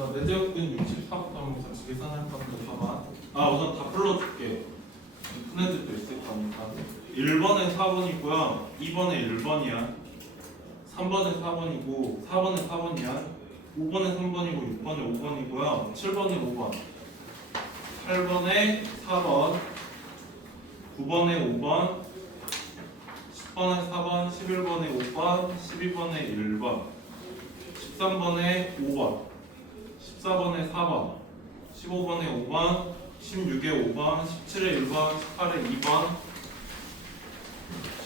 자, 내제곱근 64부터 한번 같이 계산할 건데 봐봐. 우선 다 풀어줄게. 푼 애들도 있을 거니까. 1번에 4번이고요. 2번에 1번이야. 3번에 4번이고 4번에 4번이야. 5번에 3번이고 6번에 5번이고요. 7번에 5번. 8번에 4번. 9번에 5번. 10번에 4번. 11번에 5번. 12번에 1번. 13번에 5번. 14번에 4번. 15번에 5번. 16에 5번. 17에 1번. 18에 2번.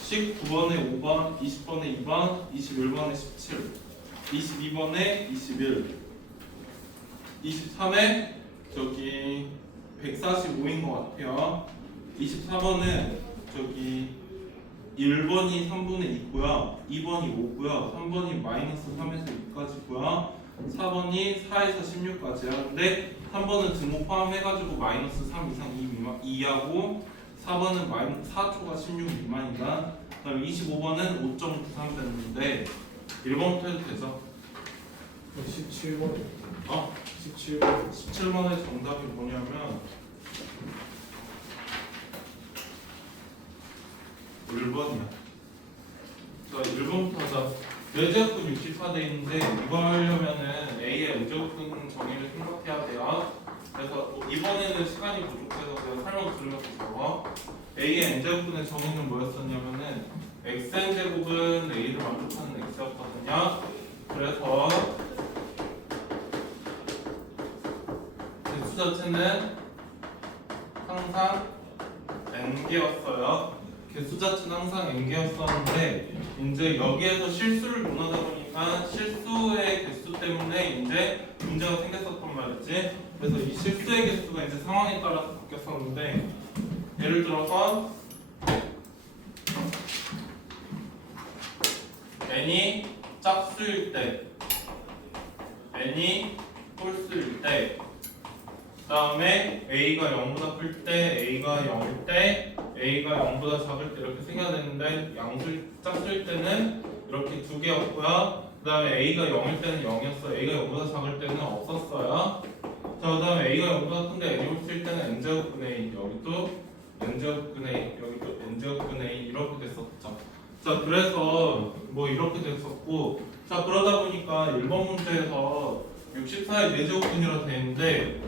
19번에 5번, 20번에 2번, 21번에 17, 22번에 21, 23에 저기 145인 것 같아요. 24번은 저기 1번이 3분의 2고요, 2번이 5고요, 3번이 마이너스 3에서 2까지고요, 4번이 4에서 16까지야. 근데 3번은 등호 포함해가지고 마이너스 3 이상 2하고 4번은 4초가 16 미만이다. 그 다음에 25번은 5.93 됐는데 1번부터 해도 되죠? 17번. 17번. 17번의 정답이 뭐냐면 1번이야. 자, 1번부터 하자. 내제곱근 64돼 있는데 이거 하려면은 A의 의제곱근 정의를 생각해야 돼요. 그래서 이번에는 시간이 부족해서 제가 설명 들으면서 적어. A의 n제곱근의 정의는 뭐였었냐면은 xn제곱은 A를 만족하는 x였거든요. 그래서 개수 자체는 항상 n개였어요. 개수 자체는 항상 n개였었는데 이제 여기에서 실수를 논하다 보니까 실수의 개수 때문에 이제 문제가 생겼었단 말이지. 그래서 이 실수의 개수가 이제 상황에 따라서 바뀌었었는데 예를 들어서 n이 짝수일 때, n이 홀수일 때, 그 다음에 a가 0보다 클 때, a가 0일 때, a가 0보다 작을 때 이렇게 생겨야 되는데 짝수일 때는 이렇게 두 개였고요. 그 다음에 a가 0일 때는 0이었어. a가 0보다 작을 때는 없었어요. 자, 그 다음에 a가 0보다 큰데 n이 홀수일 때는 n제곱근 a, 여기도 n제곱근 a, 여기도 n제곱근 a 이렇게 됐었죠. 자, 그래서 뭐 이렇게 됐었고, 자, 그러다 보니까 1번 문제에서 64의 4제곱근이라 되는데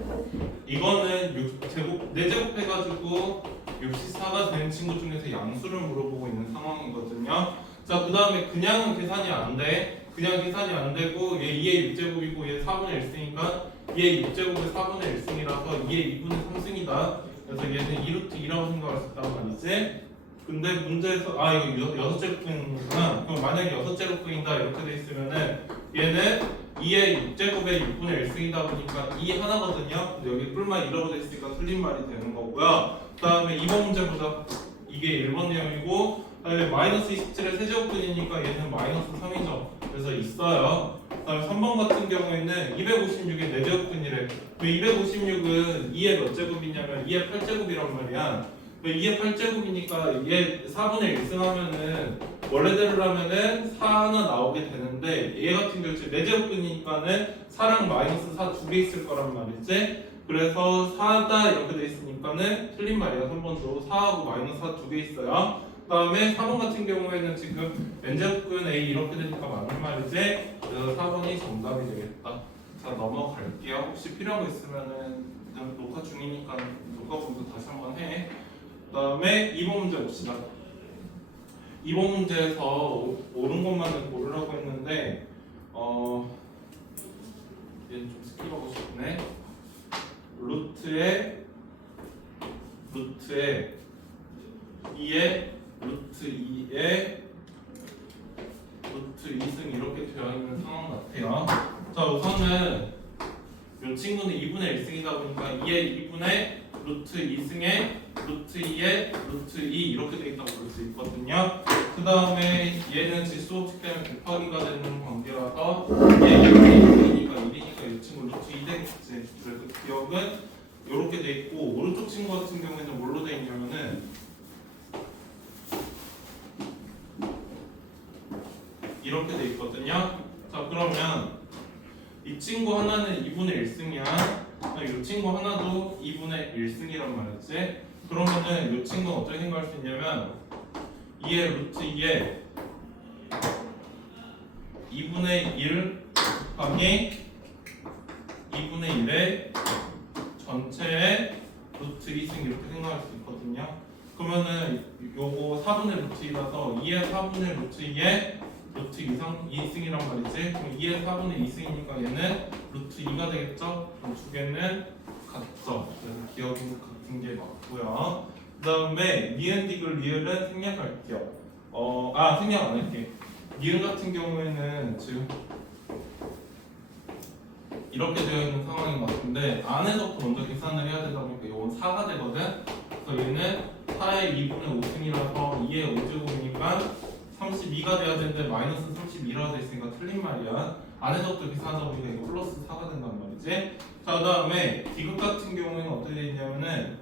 이거는 4제곱 해가지고 64가 되는 친구 중에서 양수를 물어보고 있는 상황이거든요. 자, 그 다음에 그냥은 계산이 안 돼. 그냥 계산이 안 되고 얘 2의 6제곱이고 얘 4분의 1승이니까 얘 6제곱의 4분의 1승이라서 얘 2분의 3승이다. 그래서 얘는 2루트 2라고 생각할 수 있단 말이지. 근데 문제에서 이거 6제곱근이구나. 그럼 만약에 6제곱근이다 이렇게 돼 있으면은 얘는 2의 6제곱의 6분의 1승이다 보니까 2 하나거든요. 근데 여기 뿔만 2라고 돼 있으니까 틀린 말이 되는 거고요. 그 다음에 2번 문제 보자. 이게 1번 내용이고, 그 다음에 마이너스 27의 세제곱근이니까 얘는 마이너스 3이죠. 그래서 있어요. 그 다음에 3번 같은 경우에는 256의 4제곱근이래. 256은 2의 몇 제곱이냐면 2의 8제곱이란 말이야. 2의 8제곱이니까 얘 4분의 1승 하면은 원래대로 하면은 4 하나 나오게 되는데 얘 같은 경우 4제곱근이니까는 4랑 마이너스 4 두 개 있을 거란 말이지. 그래서 4다 이렇게 돼 있으니까는 틀린 말이야. 3번도 4하고 마이너스 4 두 개 있어요. 그 다음에 4번 같은 경우에는 지금 n제곱근 a 이렇게 되니까 맞는 말이지. 그래서 4번이 정답이 되겠다. 자, 넘어갈게요. 혹시 필요한 거 있으면은 녹화 중이니까 녹화 보면서 다시 한번 해. 그 다음에 2번 문제 봅시다. 2번 문제에서 옳은 것만을 고르라고 했는데 얘는 좀 스킵하고 싶네. 루트에 2에 루트 2에 루트 2승 이렇게 되어 있는 상황 같아요. 자, 우선은 이 친구는 2분의 1승이다 보니까 2의 2분의 루트 2승에 루트 2에 루트 2 이렇게 돼 있다고 볼 수 있거든요. 그 다음에 얘는 지수법칙 때문에 곱하기가 되는 관계라서 얘 1이니까 1이니까 이 친구 루트 2 되겠지. 그래서 기억은 이렇게 돼 있고, 오른쪽 친구 같은 경우에는 뭘로 돼 있냐면은 이렇게 돼 있거든요. 자, 그러면 이 친구 하나는 2분의 1승이야. 이 친구 하나도 2분의 1승이란 말이지. 그러면은 이 친구는 어떻게 생각할 수 있냐면 2의 루트 2에 2분의 1 곱하기 2분의 1의 전체의 루트 2승 이렇게 생각할 수 있거든요. 그러면은 요거 4분의 루트 2라서 2의 4분의 루트 2에 루트 2승이란 말이지. 그럼 2의 4분의 2승이니까 얘는 루트 2가 되겠죠? 그럼 두 개는 같죠. 그래서 기억은 같은 게 맞고요. 그 다음에 니은 디귿 리을은 생략할게요. 생략 안 할게. 니은 같은 경우에는 지금 이렇게 되어 있는 상황인 것 같은데 안에서부터 먼저 계산을 해야 되다 보니까 이건 4가 되거든. 그래서 얘는 4의 2분의 5승이라서 2의 5제곱이니까 32가 돼야 되는데 마이너스 32라고 되어 있으니까 틀린 말이야. 안에서부터 계산하다 보니까 이거 플러스 4가 된단 말이지. 자, 그 다음에 디귿 같은 경우에는 어떻게 되어 있냐면은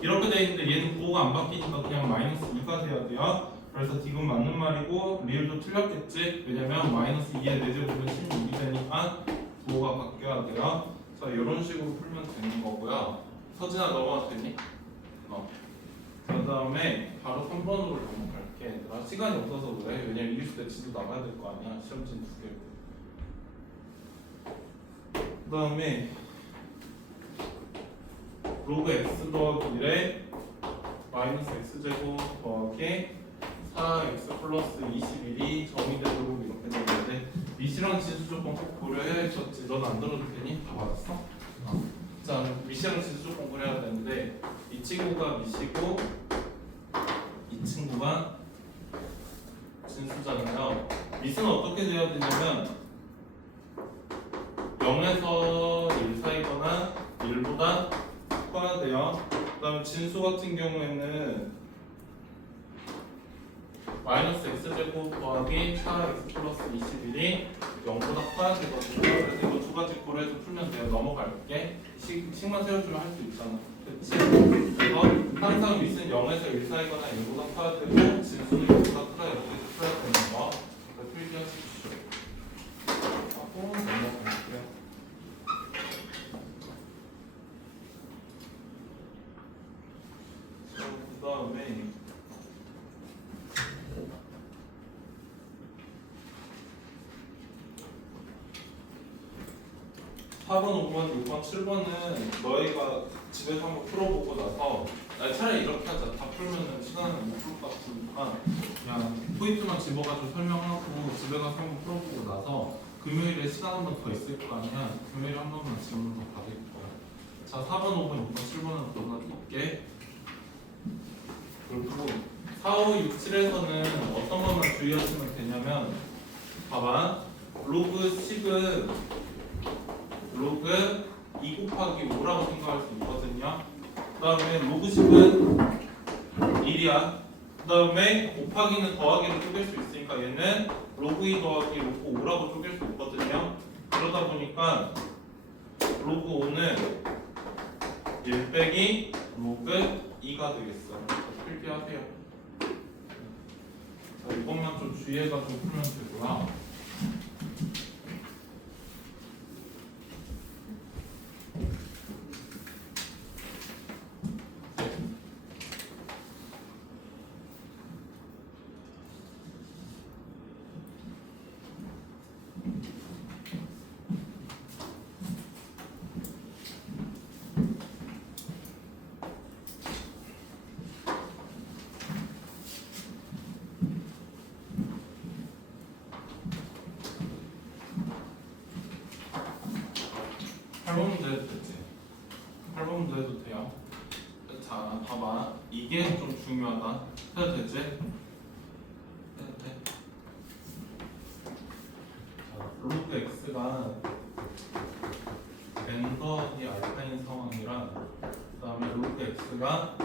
이렇게 되어 있는데 얘는 부호가 안 바뀌니까 그냥 마이너스 2가 돼야 돼요. 그래서 디귿 맞는 말이고 리을도 틀렸겠지. 왜냐면 마이너스 2의 4제곱은 16이 되니까 부호가 바뀌어야 돼요. 자, 이런 식으로 풀면 되는 거고요. 서진아 넘어가도 되니? 자, 그 다음에 바로 3번으로 넘어갈게. 나 시간이 없어서 그래. 왜냐면 이길 때 지도 나가야 될 거 아니야. 시험지 2개. 그 다음에 로그 x 더하기 1에 마이너스 x제곱 더하기 4x 플러스 21이 정의 되도록 이렇게 되는데 미시랑 지수 조건 꼭 고려해야 했었지. 넌 안 들어도 되니? 다 받았어? 자, 미시랑 지수 조건 고려해야 되는데 이 친구가 미시고 이 친구가 진수잖아요. 미수는 어떻게 돼야 되냐면 0에서 1 사이거나 1보다 커야 돼요. 그 다음에 진수 같은 경우에는 마이너스 x제곱 더하기 4x 플러스 21이 0보다 커야 되거든요. 그래서 이거 두 가지 고려해서 풀면 돼요. 넘어갈게. 식만 세워주면 할 수 있잖아. 그치? 그래서 항상 위스는 0에서 1 사이거나 1보다 커야 되고 진수는 0보다 크다 이렇게 풀어야 되는 거. 그래서 필기하십시오. 하고 넘어갈게요. 그 다음에 4번, 5번, 6번, 7번은 너희가 집에서 한번 풀어보고 나서 차라리 이렇게 하자. 다 풀면은 시간을 못 풀 것 같으니까 그냥 포인트만 집어가지고 설명하고 집에 가서 한번 풀어보고 나서 금요일에 시간 한 번 더 있을 거 아니야. 금요일에 한 번만 질문 더 받을 거야. 자, 4번, 5번, 6번, 7번은 너가 뛸게. 그리고 4, 5, 6, 7에서는 어떤 것만 주의하시면 되냐면 봐봐. 로그 10은 로그 2 곱하기 5라고 생각할 수 있거든요. 그 다음에 로그 10은 1이야. 그 다음에 곱하기는 더하기로 쪼갤 수 있으니까 얘는 로그 2 더하기 로그 5라고 쪼갤 수 있거든요. 그러다 보니까 로그 5는 1 빼기 로그 2가 되겠어요. 필기하세요. 자, 이것만 좀 주의해가지고 풀면 되고요. 문제 해도 되지? 8번도 해도 돼요. 자, 봐봐. 이게 좀 중요하다. 해도 되지? 해도 돼. 자, 로그 x가 n 더하기 알파인 상황이랑 그 다음에 로그 x가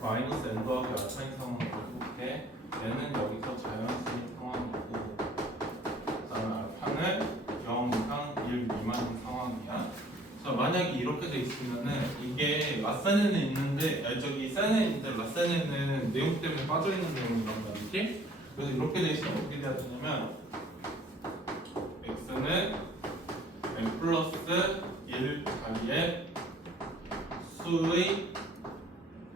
마이너스 n 더하기 알파인 상황을 해볼게. n은 여기서 자연수인 상황이고 그 다음에 알파는 0 이상 1 미만인 상황이야. 자, 만약에 이렇게 돼 있으면은 이게 라센에는 있는데 저기 센에 있는데 라센에는 내용 때문에 빠져 있는 내용이란 말이지. 그래서 이렇게 돼 있으면 어떻게 돼야 되냐면 경우에는 n 플러스 1 자리의 수의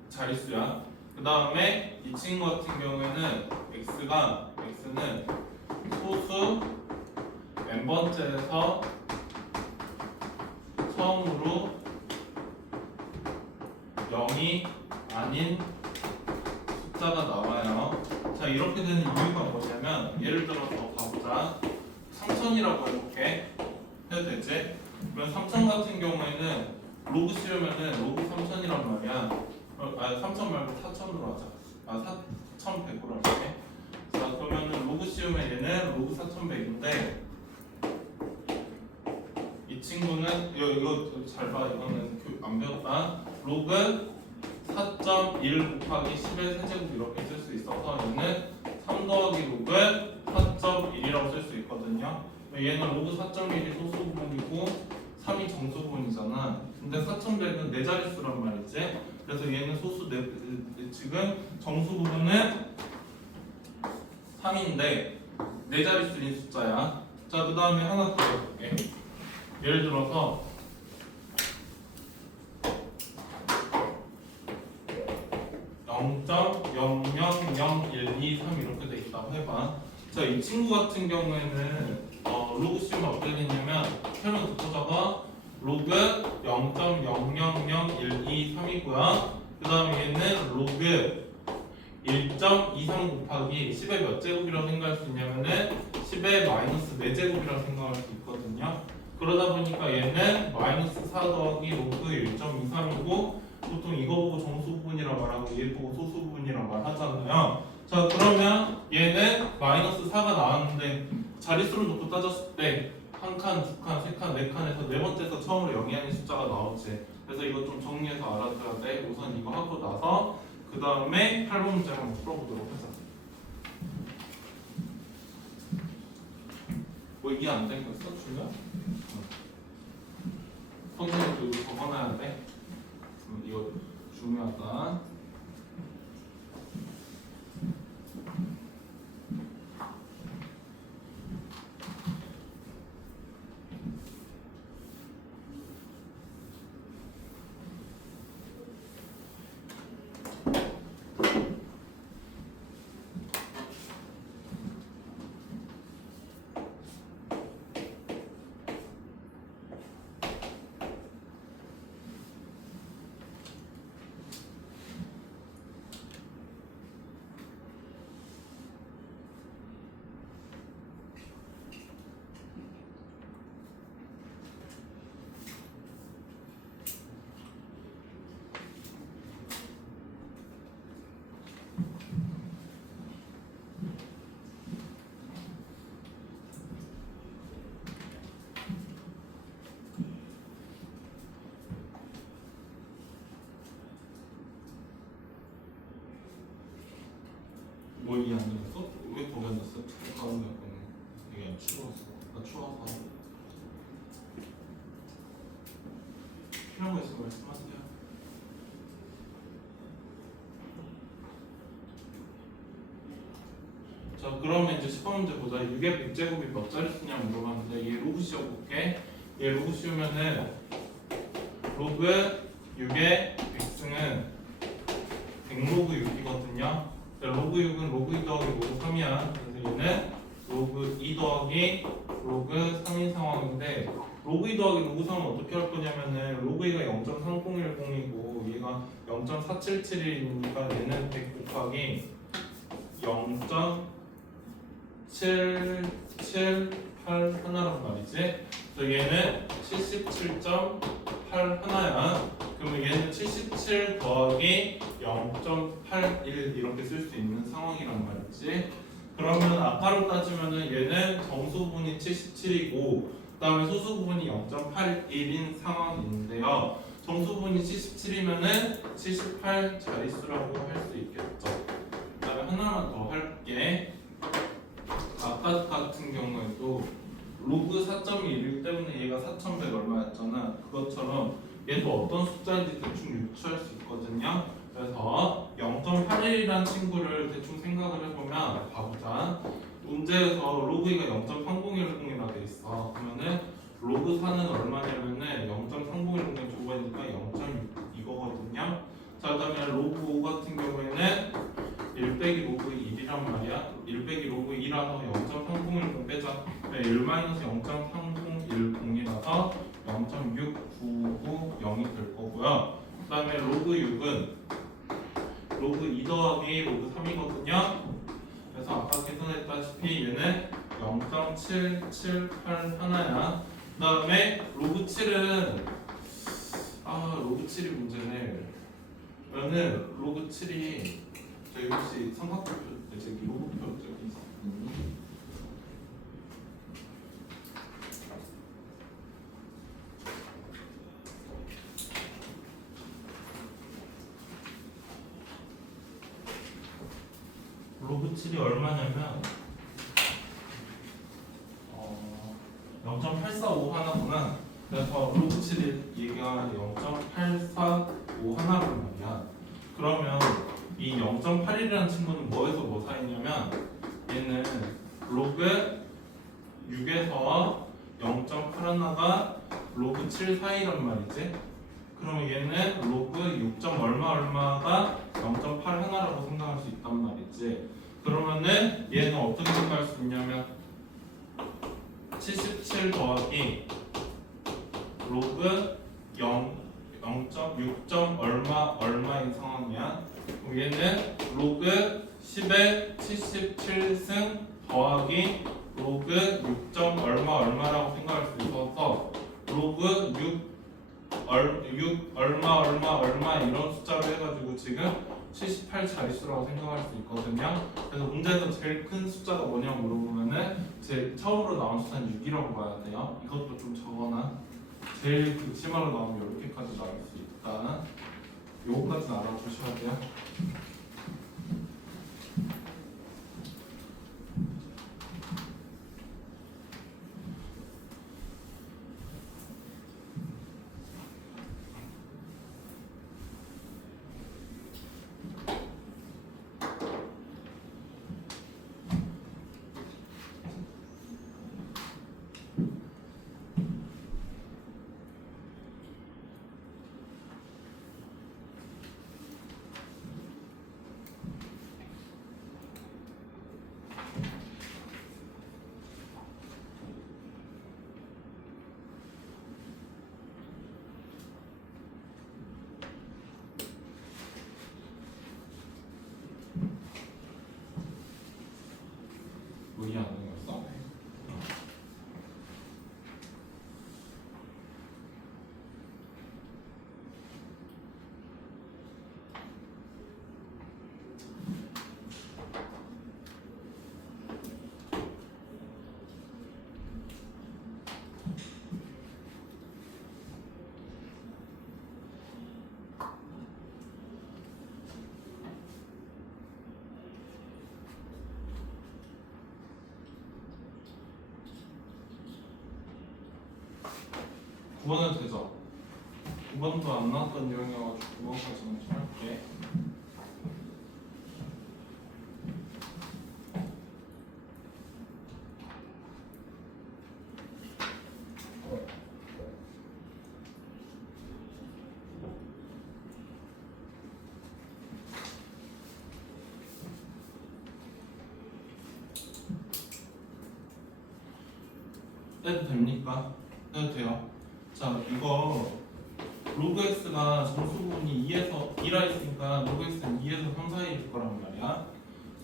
자릿수야. 그 다음에 이 친구 같은 경우에는 x는 소수 n번째에서 처음으로 0이 아닌 숫자가 나와요. 자, 이렇게 되는 이유가 뭐냐면 예를 들어서 봐보자. 3000이라고 해볼게. 해도 되지? 그럼 3000 같은 경우에는 로그 씌우면은 로그 3000이란 말이야. 3000 말고 4000으로 하자. 4100으로 할게. 자, 그러면은 로그 씌우면 얘는 로그 4100인데 이 친구는 이거 잘 봐. 이거는 안 배웠다. 로그 4.1 곱하기 10의 세제곱 이렇게 쓸 수 있어서 얘는 3 더하기 로그 4.1이라고 쓸 수 있거든요. 얘는 로그 4.1이 소수 부분이고 3이 정수 부분이잖아. 근데 4,100은 네 자릿수란 말이지. 그래서 얘는 소수 지금 정수 부분은 3인데 네 자릿수인 숫자야. 자, 그 다음에 하나 더 해볼게. 예를 들어서 0.000123 이렇게 돼 있다고 해봐. 자, 이 친구 같은 경우에는 로그 씌우면 어떻게 되냐면 설명 듣고 적어. 로그 0.000123이고요. 그 다음에 얘는 로그 1.23 곱하기 10의 몇 제곱이라고 생각할 수 있냐면은 10의 마이너스 4제곱이라고 생각할 수 있거든요. 그러다 보니까 얘는 마이너스 4 더하기 로그 1.23이고 보통 이거 보고 정수 부분이라 말하고 얘 보고 소수 부분이라 말하잖아요. 자, 그러면 얘는 마이너스 4가 나왔는데 자릿수를 놓고 따졌을 때 한 칸, 두 칸, 세 칸, 네 칸에서 네 번째에서 처음으로 0이 아닌 숫자가 나오지. 그래서 이거 좀 정리해서 알아둬야 돼. 우선 이거 하고 나서 그 다음에 8번 문제 한번 풀어보도록 하자. 뭐 이게 안 생겼어? 중요? 선생님도 이거 적어놔야 돼. 이거 중요하다. 뭐 이해 안 되겠어? 왜 거기 앉았어? 가운데 거는 되게 추워서. 나 추워서. 필요한 거 있으면 말씀하세요. 자, 그러면 이제 10번 문제 보자. 6의 100제곱이 몇 자릿수냐 물어봤는데 얘 로그 씌워볼게. 얘 로그 씌우면은 로그 6의 x는 100로그 6이거든요. 로그 6은 로그 2 더하기 로그 3이야. 그래서 얘는 로그 2 더하기 로그 3인 상황인데 로그 2 더하기 로그 3은 어떻게 할 거냐면은 로그 2가 0.3010이고 얘가 0.477이니까 얘는 100 곱하기 0.778 하나란 말이지. 그래서 얘는 77.8 하나야. 그러면 얘는 77 더하기 0.81 이렇게 쓸 수 있는 상황이란 말이지. 그러면 아까로 따지면은 얘는 정수 부분이 77이고 그다음에 소수 부분이 0.81인 상황인데요. 정수 부분이 77이면은 78 자릿수라고 할 수 있겠죠. 그다음에 하나만 더 할게. 아까 같은 경우에도 로그 4.1 때문에 얘가 4100 얼마였잖아. 그것처럼 얘도 어떤 숫자인지 대충 유추할 수 있거든요. 그래서 0.81이라는 친구를 대충 생각을 해보면 봐보자. 문제에서 로그 2가 0.3010이나 돼 있어. 그러면은 로그 4는 얼마냐면은 0.3010이 두 번이니까 0.6 이거거든요. 자, 그다음에 로그 5 같은 경우에는 1 빼기 로그 1이란 말이야. 1 빼기 로그 2라서 0.3010 빼자. 1 마이너스 0.3010이라서 0.6990이 될 거고요. 그다음에 로그 6은 로그 2 더하기 로그 3이거든요. 그래서 아까 계산했다시피 얘는 0.778 하나야. 그다음에 로그 7은 로그 7이 문제네. 그러면은 로그 7이 저기 혹시 삼각표 저기 로그표 저기 있니? 로그 7이 얼마냐면 0.845 하나구나. 그래서 로그 7이 얘가 0.845 하나란 말이야. 그러면 이 0.8이라는 친구는 뭐에서 뭐 사이냐면 얘는 로그 6에서 0.8 하나가 로그 7 사이란 말이지. 그러면 얘는 로그 6. 얼마가 0.8 하나라고 생각할 수 있단 말이지. 그러면은 얘는 어떻게 생각할 수 있냐면 77 더하기 로그 0.6. 얼마인 상황이야. 그럼 얘는 로그 10에 77승 더하기 로그 6. 얼마라고 생각할 수 있어서 로그 6 얼마 이런 숫자로 해가지고 지금 78 자릿수라고 생각할 수 있거든요. 그래서 문제에서 제일 큰 숫자가 뭐냐고 물어보면은 제일 처음으로 나온 숫자는 6이라고 봐야 돼요. 이것도 좀 적어놔. 제일 극심하로 나오면 이렇게까지 나올 수 있다. 요거까지는 알아두셔야 돼요. 문의 안 되겠어? 구번은 되죠? 9번도 안 나왔던 내용이어가지고 9번까지는 좀 할게. 해도 됩니까? 해도 돼요. 자, 이거 로그 x가 정수분이 2에서 2라 있으니까 로그 x는 2에서 3 사이일 거란 말이야.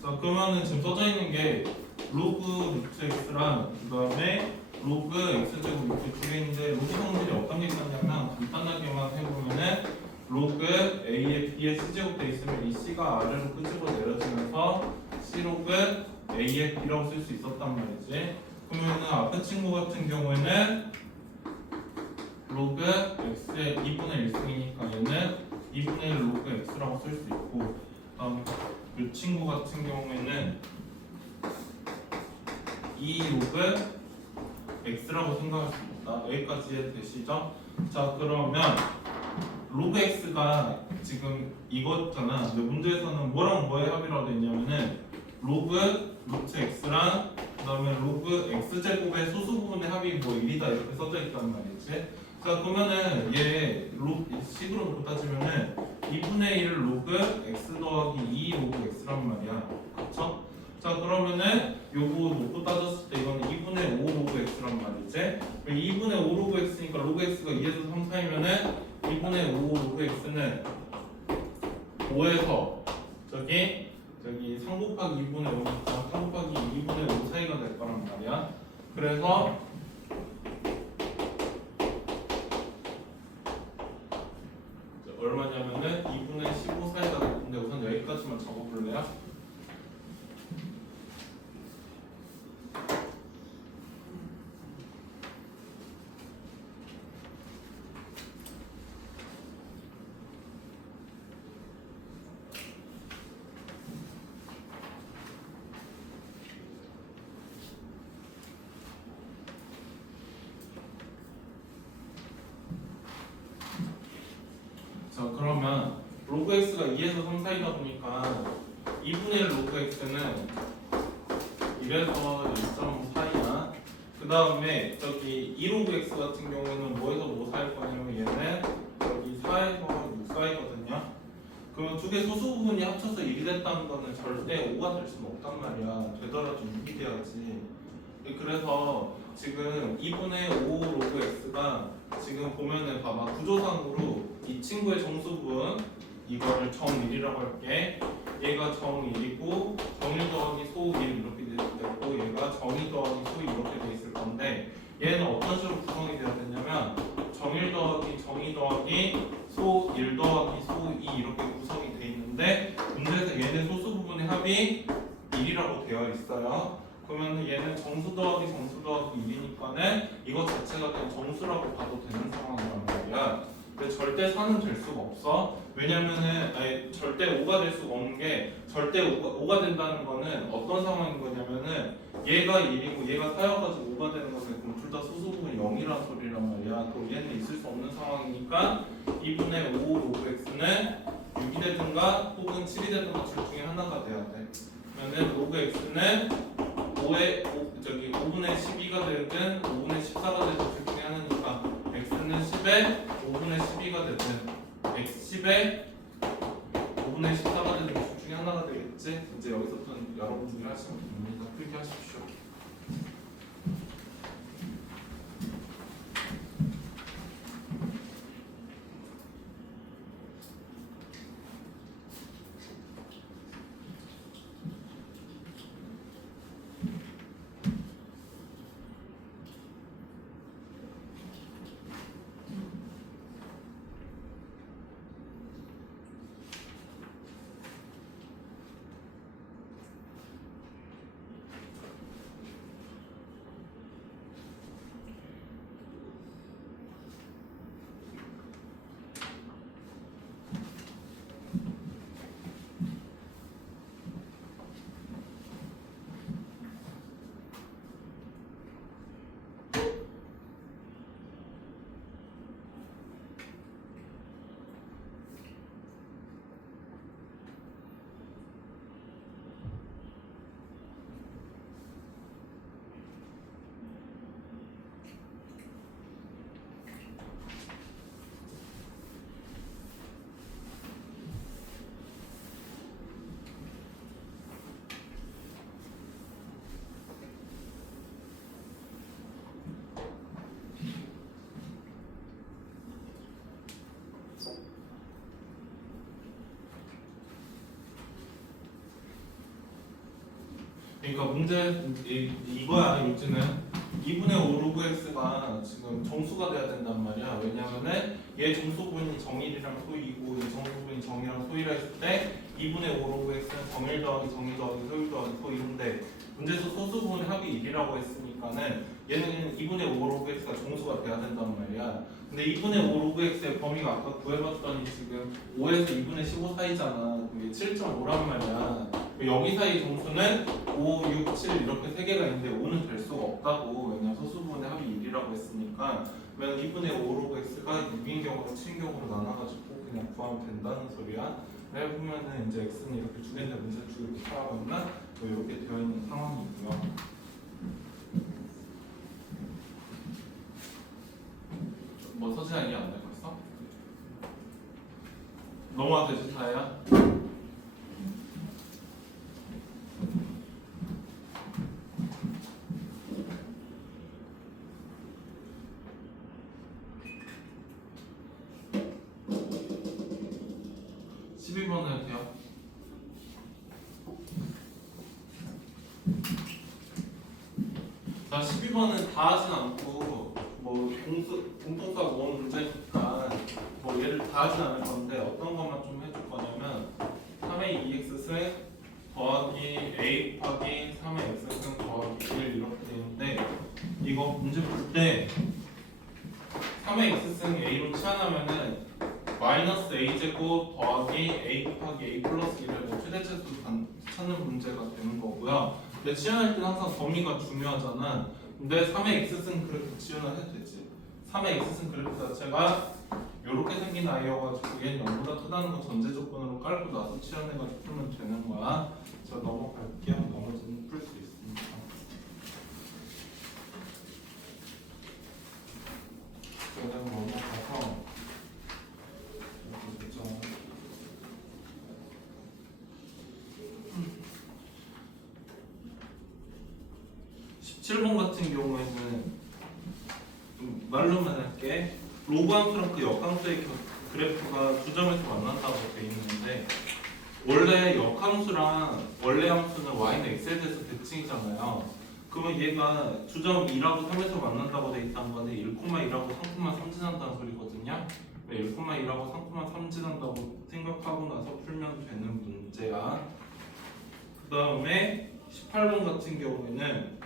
자, 그러면은 지금 써져 있는 게 로그 루트 x랑 그 다음에 로그 x제곱 이렇게 두 개 있는데 로그 성질이 어떤 게 있었냐면 간단하게만 해보면은 로그 a에 b에 c제곱 돼 있으면 이 c가 아래로 끄집어 내려지면서 c 로그 a에 b라고 쓸 수 있었단 말이지. 그러면은 앞에 친구 같은 경우에는 로그 x의 2분의 1승이니까 얘는 2분의 1 로그 x라고 쓸 수 있고, 다음 이 친구 같은 경우에는 2 로그 x라고 생각할 수 있다. 여기까지 해도 되시죠? 자, 그러면 로그 x가 지금 이거잖아. 근데 문제에서는 뭐랑 뭐의 합이라고 돼 있냐면은 로그 루트 x랑 그 다음에 로그 x제곱의 소수 부분의 합이 뭐 1이다 이렇게 써져 있단 말이지. 자 그러면은 얘 식으로 놓고 따지면은 2분의 1 로그 x 더하기 2 로그 x란 말이야. 그쵸? 자 그러면은 요거 놓고 따졌을 때 이거는 2분의 5 로그 x란 말이지. 2분의 5 로그 x니까 로그 x가 2에서 3 사이면은 2분의 5 로그 x는 5에서 저기 3 곱하기 2분의 5니까 3 곱하기 2분의 5 사이가 될 거란 말이야. 그래서 얼마냐면은 2분의 15 사이가 될 건데 우선 여기까지만 적어볼래요? 자 그러면 로그 x가 2에서 3 사이다 보니까 2분의 1 로그 x는 1에서 1.4이야. 그 다음에 저기 2 로그 x 같은 경우에는 뭐에서 뭐 사일 거냐면 얘는 여기 4에서 6 사이거든요. 그러면 두 개 소수 부분이 합쳐서 1이 됐다는 거는 절대 5가 될 수는 없단 말이야. 되더라도 6이 돼야지. 그래서 지금 2분의 5 로그 x가 지금 보면은 봐봐 구조상으로 이 친구의 정수분 이거를 정1이라고 할게. 얘가 정1이고 정1 더하기 소1 이렇게 됐고 얘가 정2 더하기 소2 이렇게 돼 있을 건데 얘는 어떤 식으로 구성이 되어야 되냐면 정1 더하기 정2 더하기 소1 더하기 소2 이렇게 구성이 돼 있는데 문제에서 얘는 소수 부분의 합이 1이라고 되어 있어요. 그러면 얘는 정수 더하기 정수 더하기 1이니까는 이것 자체가 그냥 정수라고 봐도 되는 상황이란 말이야. 근데 절대 4는 될 수가 없어. 왜냐면은 절대 5가 될 수가 없는 게 절대 5가 된다는 거는 어떤 상황인 거냐면은 얘가 1이고 얘가 4여가지고 5가 되는 거는 그럼 둘 다 소수 부분이 0이란 소리란 말이야. 그럼 얘는 있을 수 없는 상황이니까 2분의 5 로그 x는 6이 되든가 혹은 7이 되든가 둘 중에 하나가 돼야 돼. 그러면은 로그 x는 5분의 12가 되든 5분의 14가 되든 둘 중에 하나니까 x는 10에 5분의 12가 되든 x 10에 5분의 14가 되든 둘 중에 하나가 되겠지? 이제 여기서부터는 여러분들이 하시면 됩니다. 필기하십시오. 그러니까 문제 이거야 요즘은 2분의 5 로그 x가 지금 정수가 돼야 된단 말이야. 왜냐면은 얘 정수분이 정일이랑 소이고 얘 정수분이 정이랑 소이라 했을 때 2분의 5 로그 x는 정일 더하기 정일 더하기 소일 더하기 소인데 문제에서 소수분의 합이 1이라고 했으니까는 얘는 2분의 5 로그 x가 정수가 돼야 된단 말이야. 근데 2분의 5 로그 x의 범위가 아까 구해봤더니 지금 5에서 2분의 15 사이잖아. 그게 7.5란 말이야. 여기 사이 정수는 5, 6, 7 이렇게 세 개가 있는데 5는 될 수가 없다고. 왜냐면 소수분의 합이 1이라고 했으니까. 그러면 2분의 5 로그 x가 6인 경우랑 7인 경우로 나눠가지고 그냥 구하면 된다는 소리야. 해보면은 이제 x는 이렇게 두 개인데 문제주 이렇게 사라고 있나? 뭐 이렇게 되어 있는 상황이고요. 뭐 서진아 이해 안 되겠어? 넘어가 되지 다야? 12번 해도 돼요? 자, 12번은 다 하진 않고 뭐 공통사 모음 문제니까 뭐 얘를 다 하진 않을 건데 어떤 것만 좀 해줄 거냐면 3의 2x승 더하기 a 곱하기 3의 x승 더하기 1 이렇게 되는데 이거 문제 볼 때 3의 x승 a로 치환하면은 마이너스 a제곱 더하기 a 곱하기 a 플러스 1을 뭐 최대차수 찾는 문제가 되는 거고요. 근데 치환할 때는 항상 범위가 중요하잖아. 근데 3의 x승 그래프 치환을 해도 되지. 3의 x승 그래프 자체가 이렇게 생긴 아이여가지고 얘는 0보다 크다는 거 전제 조건으로 깔고 나서 치환해가지고 풀면 되는 거야. 자 넘어갈게요. 나머지는 풀 수 있습니다. 그냥 넘어가서 17번 같은 경우에는 좀 말로만 할게. 로그 함수랑 그 역함수의 그래프가 두 점에서 만난다고 돼 있는데 원래 역함수랑 원래 함수는 y는 x에 대해서 대칭이잖아요. 그러면 얘가 두 점 2라고 3에서 만난다고 돼 있다는 건데 1,2라고 3,3진한다는 소리거든요. 1,2라고 3,3진한다고 생각하고 나서 풀면 되는 문제야. 그 다음에 18번 같은 경우에는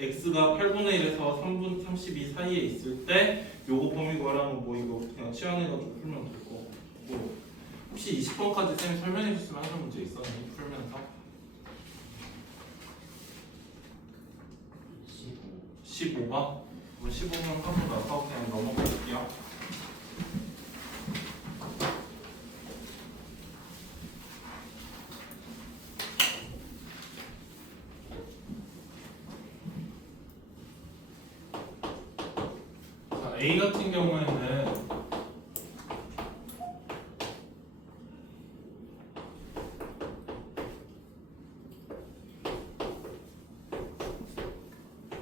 x가 8분의 1에서 3분 32 사이에 있을 때 요거 범위 구하라면 뭐 이거 그냥 치환해가지고 풀면 될 거고 혹시 20번까지 쌤이 설명해 줬으면 하는 문제 있었니? 풀면서 15번? 그럼 15번 하고 나서 그냥 넘어갈게요. A 같은 경우에는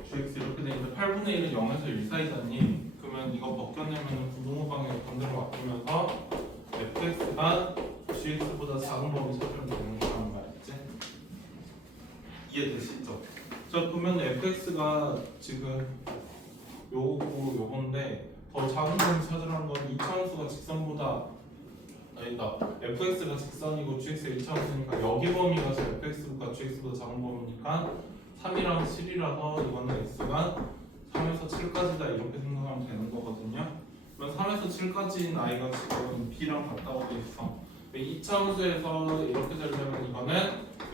GX 이렇게 되는데 8분의 1은 0에서 1 사이잖니. 그러면 이거 벗겨내면 부등호 방향 반대로 바꾸면서 fx가 gx보다 작은 범위 찾으면 되는 거란 말이지. 이해되시죠? 자 그러면 fx가 지금 요거고 요건데 더 작은 범위 찾으라는 건 이차함수가 직선보다 아니다. fx가 직선이고 gx가 1차함수니까 여기 범위가 fx가 gx보다 작은 범위니까 3이랑 7이라서 이거는 x가 3에서 7까지다 이렇게 생각하면 되는 거거든요. 그럼 3에서 7까지인 i가 지금 b랑 같다고 돼 있어. 2차함수에서 이렇게 되려면 이거는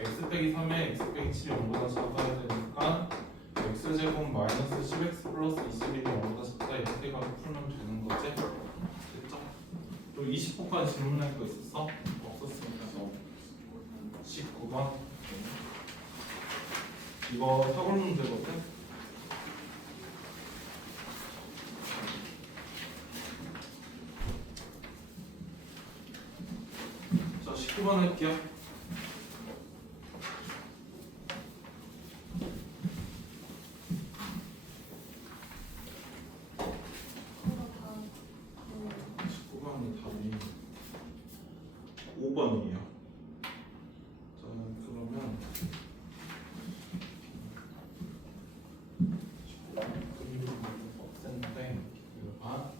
x 빼기 3에 x 빼기 7이 0보다 작아야 되니까 x제곱 마이너스 10x 플러스 21이 0보다 작다 이렇게 해가지고 풀면 되는 거지. 됐죠? 또 20번까지 질문할 거 있었어? 없었으니까 너 19번 이거 사골 문제거든? 자 19번 할게요. 답이 5번이에요. 자, 그러면 없앤데 이거 봐.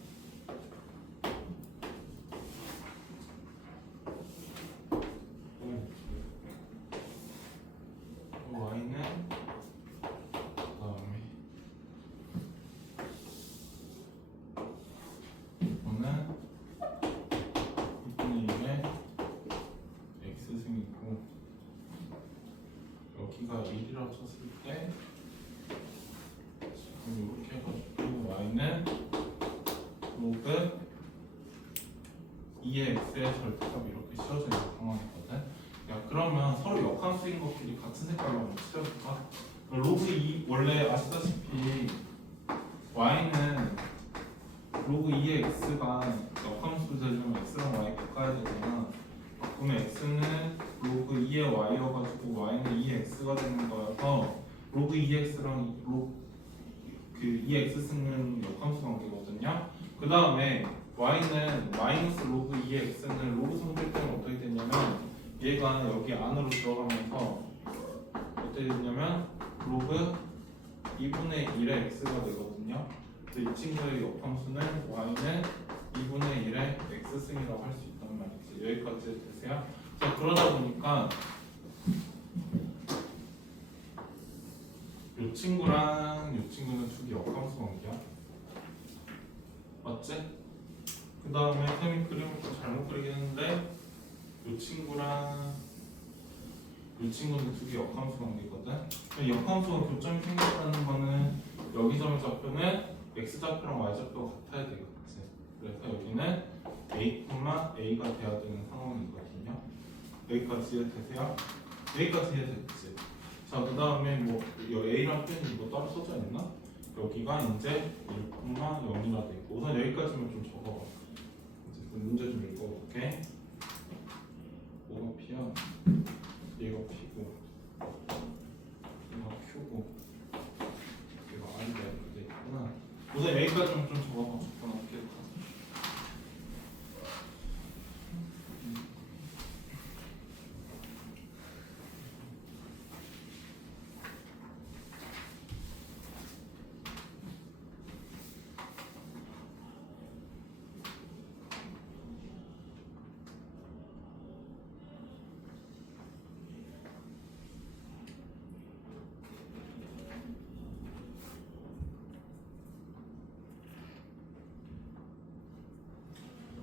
y는 그다음에 이거는 x승이고 여기가 1이라고 쳤을 때 지금 이렇게 해가지고 y는 로그 2의 x의 절대값이 이렇게 씌워져 있는 상황이거든. 야 그러면 서로 역함수인 것끼리 같은 색깔로 한번 칠해볼까? 로그 2 원래 아시다시피 y는 로그 2의 x가 역함수 되려면 x랑 y 바꿔야 되잖아. 그러면 x는 로그 2의 y여가지고 y는 2의 x가 되는 거여서 로그 2x랑 그 2x 쓰는 역함수 관계거든요. 그 다음에 y는 마이너스 로그 2의 x는 로그 성질 때문에 어떻게 됐냐면 얘가 여기 안으로 들어가면서 어떻게 됐냐면 로그 2분의 1의 x가 되거든요. 근데 이 친구의 역함수는 y는 2분의 1의 x승이라고 할 수 있단 말이지. 여기까지 되세요? 자 그러다 보니까 이 친구랑 이 친구는 두 개 역함수 관계야. 맞지? 그 다음에 쌤이 그림을 좀 잘못 그리긴 했는데 이 친구랑 이 친구는 두 개 역함수 관계거든. 역함수가 교점이 생겼다는 거는 여기 점의 좌표는 x 좌표랑 y 좌표가 같아야 되겠지. 그래서 여기는 a, a가 돼야 되는 상황이거든요. 여기까지 이해되세요? 여기까지 이해됐지? 자, 그 다음에 뭐 a랑 b는 이거 따로 써져 있나? 여기가 이제 1,0이라 돼 있고 우선 여기까지만 좀 적어봐. 이제 그 문제 좀 읽어볼게. 뭐가 p야? 얘가 p고 얘가 q고 얘가 r이다 이렇게 돼 있구나. 우선 여기까지만 좀 적어봐. 적어놓게 될까?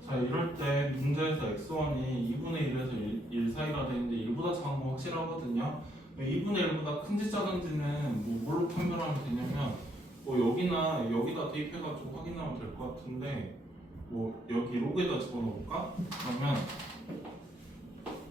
자 이럴 때 문제에서 x1이 2분의 1에서 1 사이가 되는데 1보다 작은 거 확실하거든요. 2분의 1보다 큰지 작은지는 뭐 뭘로 판별하면 되냐면 뭐 여기나 여기다 대입해가지고 확인하면 될 것 같은데 뭐 여기 로그에다 집어넣을까? 그러면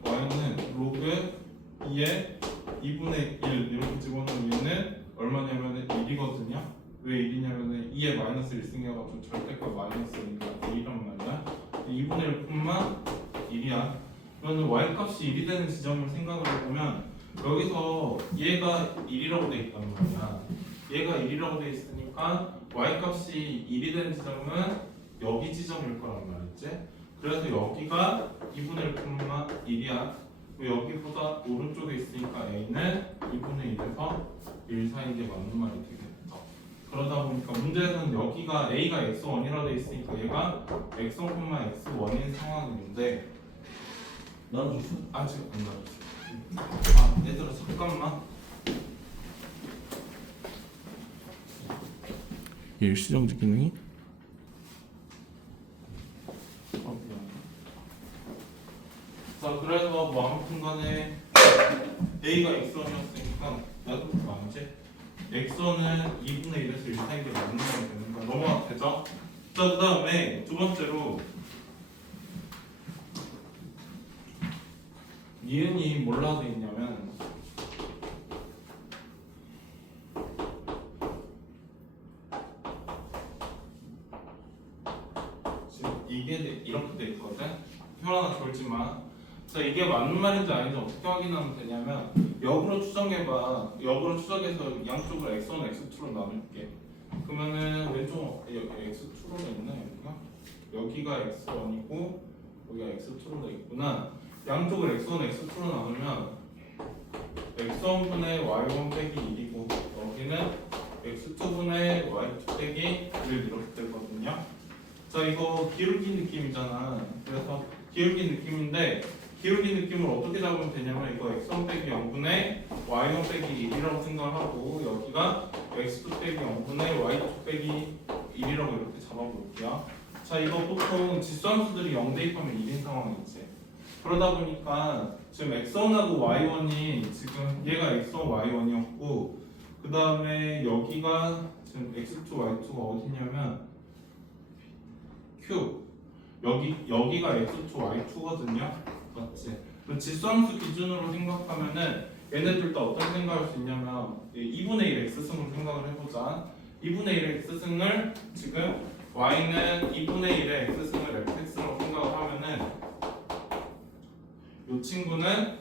y는 로그 2에 2분의 1 이렇게 집어넣으면 얘는 얼마냐면 1이거든요. 왜 1이냐면 2에 마이너스 1 생겨가지고 절대값 마이너스 1이니까 1이란 말이야. 2분의 1 콤마 1이야. 그러면 y 값이 1이 되는 지점을 생각을 해보면 여기서 얘가 1이라고 돼 있단 말이야. 얘가 1이라고 돼 있으니까 y 값이 1이 되는 지점은 여기 지점일 거란 말이지. 그래서 여기가 2분의 1 콤마 1이야. 여기보다 오른쪽에 있으니까 a는 2분의 1에서 1 사이인 게 맞는 말이 되겠다. 그러다 보니까 문제에서는 여기가 a가 x1이라 돼 있으니까 얘가 x1, x1인 상황인데 나눠줬어? 아직 안 나왔어. 아 얘들아 잠깐만. 일시정지 기능이? 자 그래서 뭐 아무튼간에 a가 x1이었으니까 나도 그거 아니지? x는 2분의 1에서 1 사이인 게 맞는 말이 되는 거야. 넘어가도 되죠? 자, 그 다음에 두 번째로 니은이 뭘로 돼 있냐면 지금 이게 이렇게 돼 있거든? 혈하나 졸지 마. 자, 이게 맞는 말인지 아닌지 어떻게 확인하면 되냐면 역으로 추정해봐. 역으로 추정해서 양쪽을 x1, x2로 나눌게. 그러면은 왼쪽 여기 x2로 있네. 여기가 x1이고 여기가 x2로 돼 있구나. 양쪽을 x1, x2로 나누면 x1분의 y1 빼기 1이고 여기는 x2분의 y2 빼기 1 이렇게 되거든요. 자 이거 기울기 느낌이잖아. 그래서 기울기 느낌인데 기울기 느낌을 어떻게 잡으면 되냐면 이거 x1 빼기 0분의 y1 빼기 1이라고 생각하고 여기가 x2 빼기 0분의 y2 빼기 1이라고 이렇게 잡아볼게요. 자 이거 보통 지수함수들이 0 대입하면 1인 상황이지. 그러다 보니까 지금 x1하고 y1이 지금 얘가 x1, y1이었고 그 다음에 여기가 지금 x2, y2가 어디냐면 q 여기가 x2, y2거든요. 맞지? 그럼 질소함수 기준으로 생각하면은 얘네들 다 어떻게 생각할 수 있냐면 2분의 1 x승으로 생각을 해보자. 2분의 1의 x승을 지금 y는 2분의 1의 x승을 fx로 생각을 하면은 이 친구는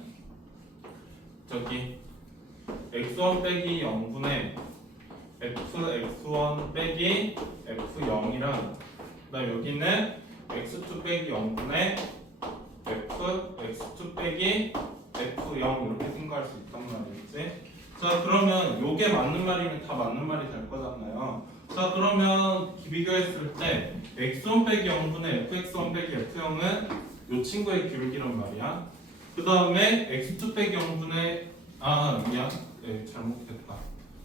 저기 x1 빼기 0분의 fx1 빼기 f0이랑 그다음 여기는 x2 빼기 0분의 x2 빼기 f0 이렇게 생각할 수 있단 말이지. 자 그러면 요게 맞는 말이면 다 맞는 말이 될 거잖아요. 자 그러면 비교했을 때 x1 빼기 0분의 fx1 빼기 f0은 요 친구의 기울기란 말이야. 그 다음에 x2 빼기 0분의 미안 잘못했다.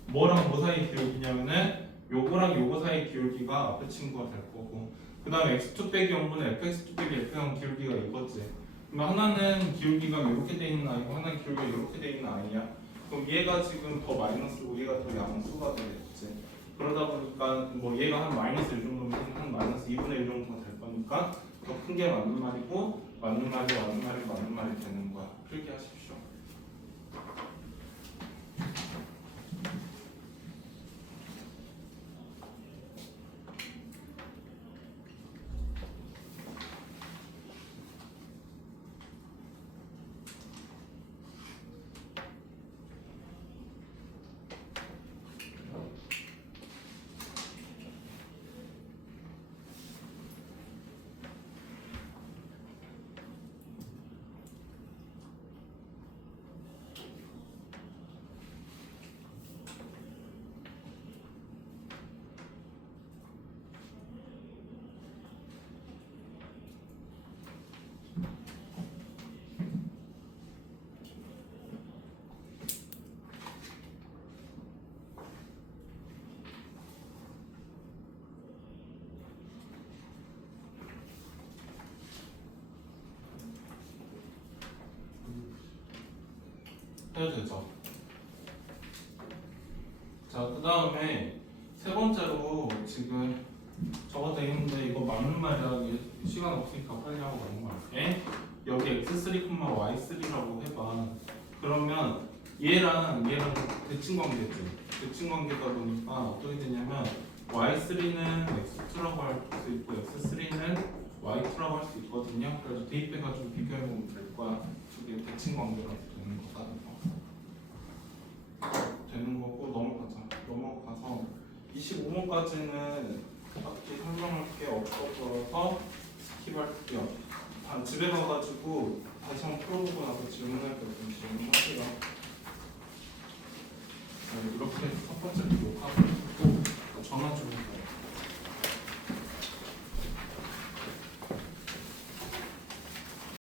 뭐랑 뭐 사이 기울기냐면은 요거랑 요거 사이 기울기가 앞에 친구가 될 거고 그 다음에 x2 빼기 0분의 fx2 빼기 f0 기울기가 이거지. 그럼 하나는 기울기가 이렇게 돼 있는 아이고 하나는 기울기가 이렇게 돼 있는 아이야. 그럼 얘가 지금 더 마이너스고 얘가 더 양수가 되겠지. 그러다 보니까 뭐 얘가 한 마이너스 1 정도면 한 마이너스 2분의 1 정도가 될 거니까 더 큰 게 맞는 말이고 맞는 말이 되는 거야. 필기하십시오. 해도 되죠. 자, 그 다음에 세 번째로 지금 적어져 있는데 이거 맞는 말이야. 시간 없으니까 빨리 하고 넘어갈게. 여기 x3, y3라고 해봐. 그러면 얘랑 대칭 관계지. 대칭 관계다 보니까 어떻게 되냐면 y3는 x2라고 할 수 있고 x3는 y2라고 할 수 있거든요. 그래서 대입해가지고 비교해보면 될 거야. 저게 대칭 관계가 되는 거다. 되는 거고 넘어가서 25번까지는 딱히 설명할 게 없어서 스킵할게요. 집에 가가지고 다시 한번 풀어보고 나서 질문할 때 좀 질문하세요. 이렇게 첫 번째 기록하고